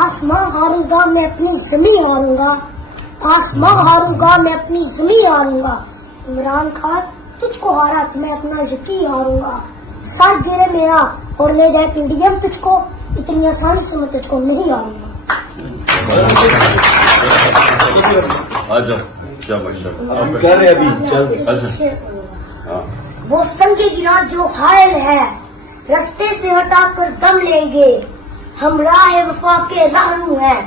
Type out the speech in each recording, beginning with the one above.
آسماں ہاروں گا میں اپنی زمین ہاروں گا، آسماں ہاروں گا میں اپنی زمین ہاروں گا، عمران خان تجھ کو ہارا تو میں اپنا یقین ہاروں گا، سر گرے میرا اور لے جائے PDM تجھ کو، اتنی آسانی سے میں تجھ کو نہیں ہاروں گا۔ وہ سنگ گرا جو حائل ہے رستے سے ہٹا کر دم لیں گے، ہم راہ وفا کے راہرو ہیں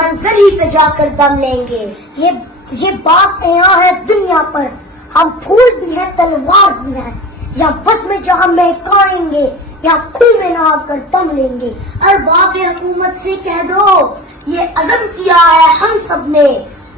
منزل ہی پہ جا کر دم لیں گے، یہ بات یہاں ہے دنیا پر، ہم پھول بھی ہیں تلوار بھی ہیں، یا بس میں جہاں مہکائیں گے یا خون میں نہ آ کر دم لیں گے۔ ارباب حکومت سے کہہ دو یہ عزم کیا ہے ہم سب نے،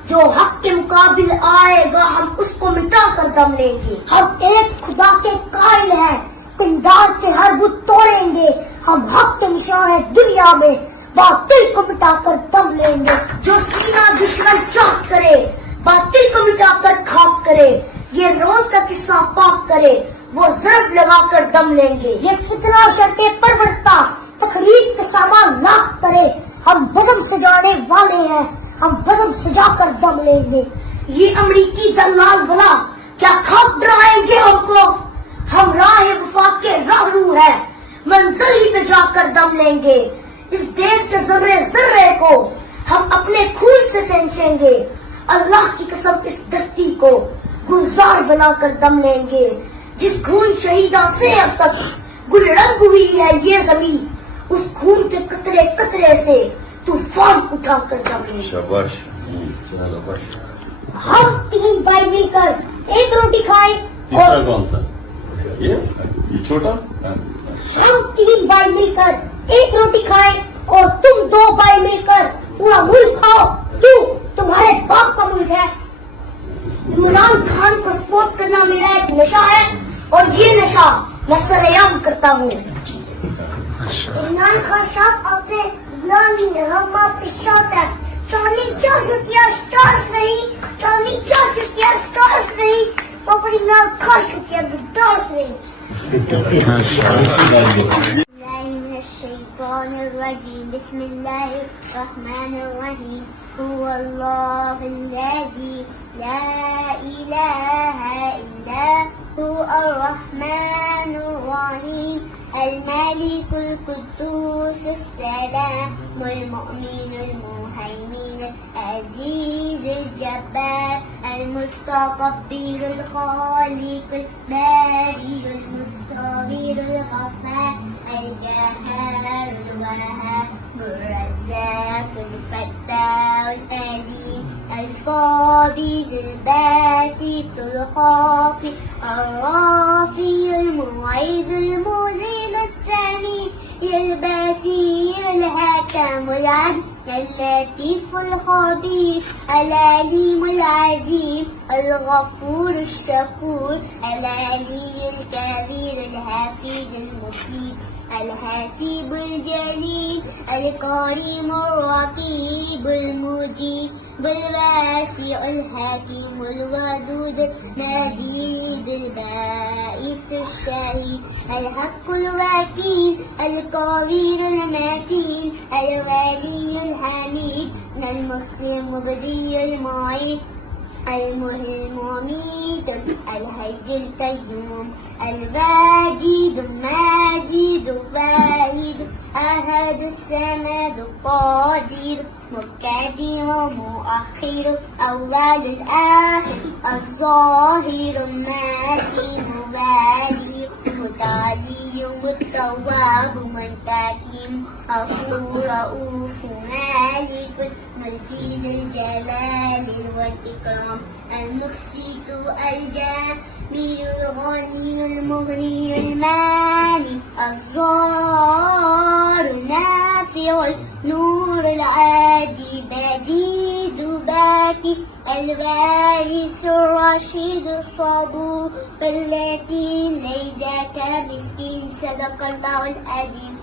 جو حق کے مقابل آئے گا ہم اس کو مٹا کر دم لیں گے، ہم ایک خدا کے قائل ہیں پندار کے ہر بت توڑیں گے، ہم حق کے نشان ہیں دنیا میں باطل کو مٹا کر دم لیں گے، جو سینہ دشمن چاک کرے باطل کو مٹا کر خاک کرے، یہ روز کا قصہ پاک کرے وہ ضرب لگا کر دم لیں گے، یہ فتنہ شرطے پرورتا تقریب کا سامان لاکھ کرے، ہم بزم سجانے والے ہیں ہم بزم سجا کر دم لیں گے، یہ امریکی دلال بلا کیا خواب ڈرائیں گے ہم کو، ہم راہ وفا کے راہرو ہیں منزل ہی پہ جا کر دم لیں گے، اس دیش کے ذرے ذرے کو ہم اپنے خون سے سینچیں گے، اللہ کی قسم اس دھرتی کو گلزار بنا کر دم لیں گے، جس خون شہیدہ سے اب تک گل رنگ ہوئی ہے یہ زمین، اس خون کے قطرے قطرے سے طوفان اٹھا کر دم لیں گے۔ شاباش۔ ہم 3 بھائی مل کر ایک روٹی کھائیں تیسرا کون سا؟ یہ چھوٹا؟ ہم 3 بھائی مل کر ایک روٹی کھائیں اور تم 2 بھائی مل کر پورا ملک کھاؤ، کیوں تمہارے باپ کا ملک ہے۔ عمران خان کو سپورٹ کرنا میرا ایک نشہ ہے اور یہ نشہ میں سرعام کرتا ہوں۔ عمران خان صاحب آپ نے غلامی رحمت اشاعت ہے، چاندنی 400 اسٹارس رہی، چاندنی 400 اسٹارس رہی، اوپر عمران خان شکریہ اسٹارس رہی۔ الشيطان الرجيم بسم الله الرحمن الرحيم هو الله الذي لا إله إلا هو الرحمن الرحيم الملك القدوس السلام المؤمن المهيمن العزيز الجبار المتكبر الخالق البارئ المصور الغفار الجهار الوهاب الرزاق الفتاح العليم القابض الباسط الخافض الرافع المعيذ المذل السميع البصير الحكم العدل اللطيف الخبير العليم العظيم الغفور الشكور العلي الكبير الحفيظ المفيد الحسيب الجليل الكريم الرقيب المجيب الواسع الحكيم الودود المجيد البائس الشهيد الحق الوكيل القوي المتين الولي الحميد المحسن المبدي المعيد المحيي المميت الحي القيوم الواجد الماجد الواحد أحد الصمد القادر مقدم مؤخر أول الآخر الظاهر المتين والي متعالي متواب منتقم غفور رؤوف مالك ملك ذي الجلال والإكرام المقسط الجامع الغني المغني الماني الضار النافع النور العادي بديد باكي الوارث الرشيد الصبور التي ليس كمسكين صدق الله العظيم.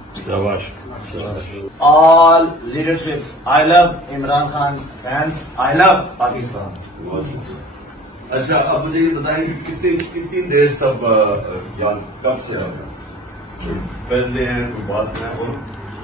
All leaderships, I love Imran Khan. Fans, I love Pakistan. اچھا اب مجھے یہ بتائیں کہ کتنی دیر سب جان کب سے آ گئے؟ پہلے ہیں کوئی بات ہے اور